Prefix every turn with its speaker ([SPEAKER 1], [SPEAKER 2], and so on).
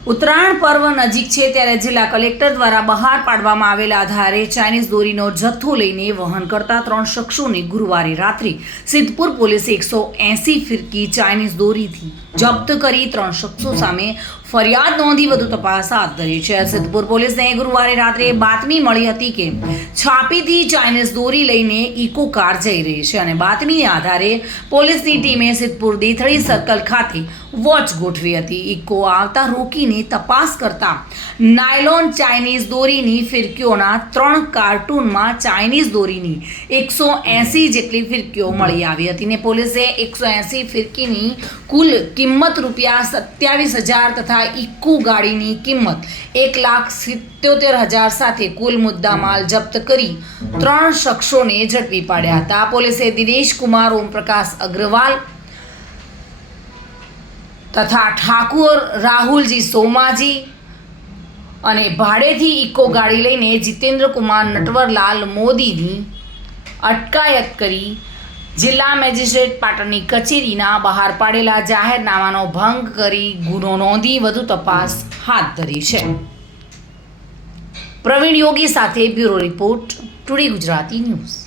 [SPEAKER 1] ઉત્તરાયણ પર્વ નજીક છે ત્યારે જિલ્લા કલેક્ટર દ્વારા બહાર પાડવામાં આવેલા આધારે ચાઇનીઝ દોરીનો જથ્થો લઈને વહન કરતા ત્રણ શખ્સોને ગુરુવારે રાત્રે સિદ્ધપુર પોલીસે એકસો એંસી ફિરકી ચાઇનીઝ દોરીથી જપ્ત કરી ત્રણ શખ્સો સામે ફરિયાદ નોંધી વધુ તપાસ હાથ ધરી છે. સિદ્ધપુર પોલીસને ગુરુવારે રાત્રે બાતમી મળી હતી કે છાપીથી ચાઇનીઝ દોરી લઈને ઇકો કાર જઈ રહી છે અને બાતમીને આધારે પોલીસની ટીમે સિદ્ધપુર દેથળી સર્કલ ખાતે વોચ ગોઠવી હતી. ઇકો આવતા રોકીને તપાસ કરતા નાયલોન ચાઇનીઝ દોરીની ફિરકીઓના ત્રણ કાર્ટૂનમાં ચાઇનીઝ દોરીની એકસો એંસી જેટલી ફિરકીઓ મળી આવી હતી ને પોલીસે એકસો એંસી ફિરકીની કુલ કિંમત રૂપિયા સત્યાવીસ હજાર તથા ઇક્કુ ગાડીની કિંમત એક લાખ સિત્યોતેર હજાર સાથે કુલ મુદ્દામાલ જપ્ત કરી ત્રણ શખ્સોને ઝડપી પાડ્યા હતા. પોલીસે દિનેશ કુમાર ઓમપ્રકાશ અગ્રવાલ તથા ઠાકુર, રાહુલજી, સોમાજી અને ભાડેથી ઇકો ગાડી લઈને જીતેન્દ્ર કુમાર નટવરલાલ મોદીની અટકાયત કરી જિલ્લા મેજિસ્ટ્રેટ પાટણની કચેરીના બહાર પાડેલા જાહેરનામાનો ભંગ કરી ગુનો નોંધી વધુ તપાસ હાથ ધરી છે. પ્રવીણ યોગી સાથે bureau report, today Gujarati news.